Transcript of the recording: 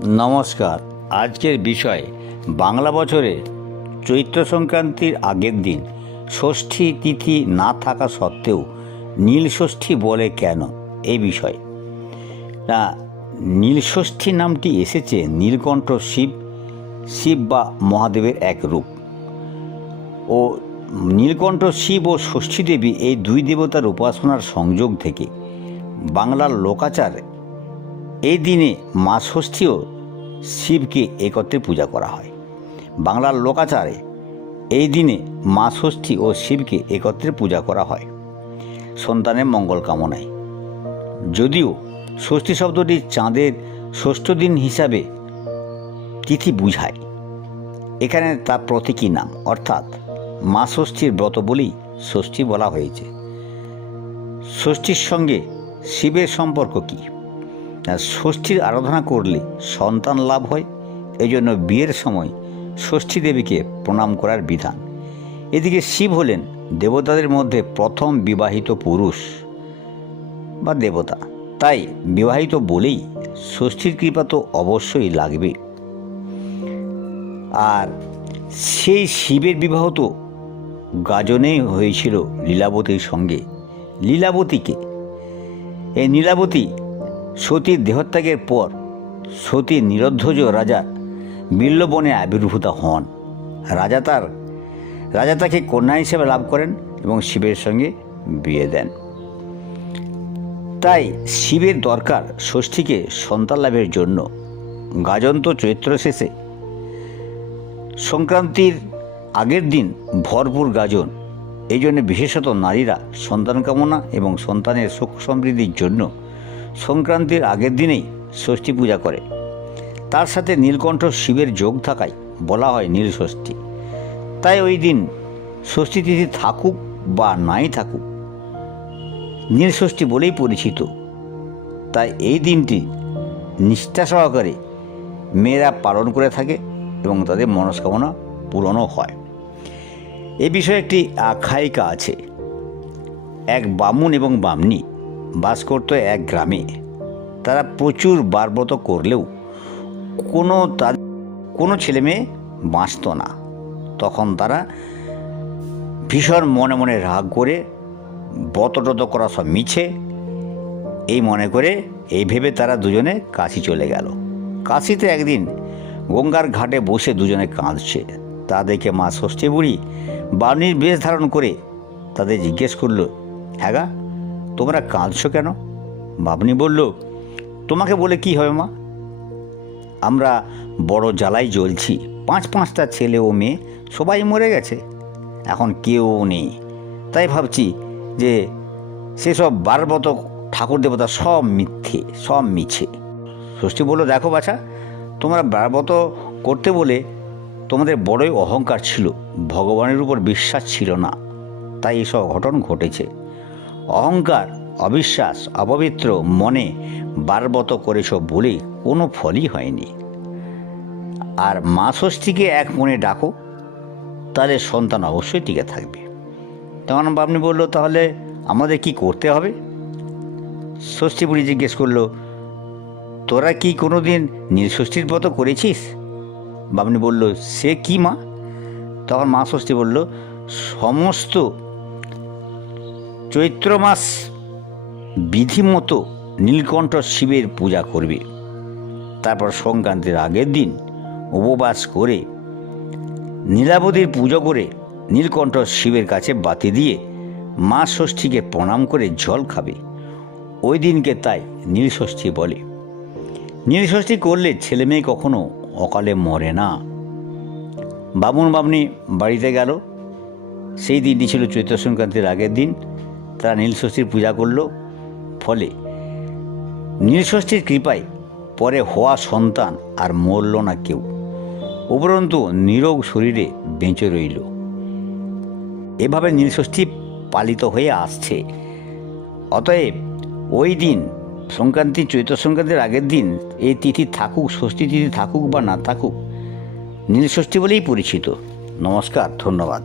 নমস্কার। আজকের বিষয় বাংলা বছরে চৈত্র সংক্রান্তির আগের দিন ষষ্ঠী তিথি না থাকা সত্ত্বেও নীলষষ্ঠী বলে কেন, এই বিষয়। নীলষষ্ঠী নামটি এসেছে নীলকণ্ঠ শিব বা মহাদেবের এক রূপ। ও নীলকণ্ঠ শিব ও ষষ্ঠী দেবী এই দুই দেবতার উপাসনার সংযোগ থেকে বাংলার লোকাচার এই দিনে মা ষষ্ঠী ও শিবকে একত্রে পূজা করা হয়। বাংলার লোকাচারে এই দিনে মা ষষ্ঠী ও শিবকে একত্রে পূজা করা হয় সন্তানের মঙ্গল কামনায়। যদিও ষষ্ঠী শব্দটি চাঁদের ষষ্ঠ দিন হিসাবে তিথি বুঝায়, এখানে তার প্রতীকী নাম, অর্থাৎ মা ষষ্ঠীর ব্রত বলেই ষষ্ঠী বলা হয়েছে। ষষ্ঠীর সঙ্গে শিবের সম্পর্ক কী? ষষ্ঠীর আরাধনা করলে সন্তান লাভ হয়, এই জন্য বিয়ের সময় ষষ্ঠী দেবীকে প্রণাম করার বিধান। এদিকে শিব হলেন দেবতাদের মধ্যে প্রথম বিবাহিত পুরুষ বা দেবতা, তাই বিবাহিত বলেই ষষ্ঠীর কৃপা তো অবশ্যই লাগবে। আর সেই শিবের বিবাহ তো গাজনেই হয়েছিল লীলাবতীর সঙ্গে। লীলাবতীকে এই নীলাবতী সতীর দেহত্যাগের পর সতীর নিরধ্বজ রাজা বিল্লবনে আবির্ভূত হন। রাজা তাকে কন্যা হিসেবে লাভ করেন এবং শিবের সঙ্গে বিয়ে দেন। তাই শিবের দরকার ষষ্ঠীকে সন্তান লাভের জন্য। গাজন্ত চৈত্র শেষে সংক্রান্তির আগের দিন ভরপুর গাজন, এই জন্য বিশেষত নারীরা সন্তান কামনা এবং সন্তানের সুখ সমৃদ্ধির জন্য সংক্রান্তির আগের দিনেই ষষ্ঠী পূজা করে। তার সাথে নীলকণ্ঠ শিবের যোগ থাকায় বলা হয় নীলষষ্ঠী। তাই ওই দিন ষষ্ঠী তিথি থাকুক বা নাই থাকুক, নীলষষ্ঠী বলেই পরিচিত। তাই এই দিনটি নিষ্ঠা সহকারে মেয়েরা পালন করে থাকে এবং তাদের মনস্কামনা পূরণও হয়। এ বিষয়ে একটি আখ্যায়িকা আছে। এক বামুন এবং বামনী বাস করত এক গ্রামে। তারা প্রচুর বারব্রত করলেও কোনো ছেলে মেয়ে বাঁচত না। তখন তারা ভীষণ মনে মনে রাগ করে ব্রতটত করা সব মিছে এই মনে করে এই ভেবে তারা দুজনে কাশি চলে গেল। কাশিতে একদিন গঙ্গার ঘাটে বসে দুজনে কাঁদছে। তা দেখে মা ষষ্ঠী বুড়ি বামনীর বেশ ধারণ করে তাদের জিজ্ঞেস করল, হ্যাঁ গা, তোমরা কাঁদছো কেন? বামনী বলল, তোমাকে বলে কি হবে মা, আমরা বড় জ্বালাই জ্বলছি। পাঁচটা ছেলে ও মেয়ে সবাই মরে গেছে, এখন কেউ নেই। তাই ভাবছি যে সেসব বারব্রত ঠাকুর দেবতা সব মিথ্যে, সব মিছে। ষষ্ঠী বলল, দেখো বাছা, তোমরা বারব্রত করতে বলে তোমাদের বড়ই অহংকার ছিল, ভগবানের উপর বিশ্বাস ছিল না, তাই এসব ঘটনা ঘটেছে। অহংকার, অবিশ্বাস, অপবিত্র মনে বারব্রত করেছ বলে কোনো ফলই হয়নি। আর মা ষষ্ঠীকে এক মনে ডাকো, তাহলে সন্তান অবশ্যই টিকে থাকবে। তখন বামনী বলল, তাহলে আমাদের কি করতে হবে? ষষ্ঠী বুড়ি জিজ্ঞেস করলো, তোরা কি কোনো দিন নীলষষ্ঠীর ব্রত করেছিস? বামনী বলল, সে কি মা? তখন মা ষষ্ঠী বলল, সমস্ত চৈত্র মাস বিধিমতো নীলকণ্ঠ শিবের পূজা করবে। তারপর সংক্রান্তির আগের দিন উপবাস করে নীলাবতীর পুজো করে নীলকণ্ঠ শিবের কাছে বাতি দিয়ে মা ষষ্ঠীকে প্রণাম করে জল খাবে। ওই দিনকে তাই নীলষষ্ঠী বলে। নীলষষ্ঠী করলে ছেলে মেয়ে কখনো অকালে মরে না। বামুন বামনী বাড়িতে গেল। সেই দিনটি ছিল চৈত্র সংক্রান্তির আগের দিন। তারা নীলষষ্ঠীর পূজা করল। ফলে নীলষষ্ঠীর কৃপায় পরে হওয়া সন্তান আর মরল না কেউ, উপরন্তু নিরোগ শরীরে বেঁচে রইল। এভাবে নীলষষ্ঠী পালিত হয়ে আসছে। অতএব ওই দিন সংক্রান্তি, চৈত্র সংক্রান্তির আগের দিন এই তিথি থাকুক, ষষ্ঠী তিথি থাকুক বা না থাকুক, নীলষষ্ঠী বলেই পরিচিত। নমস্কার, ধন্যবাদ।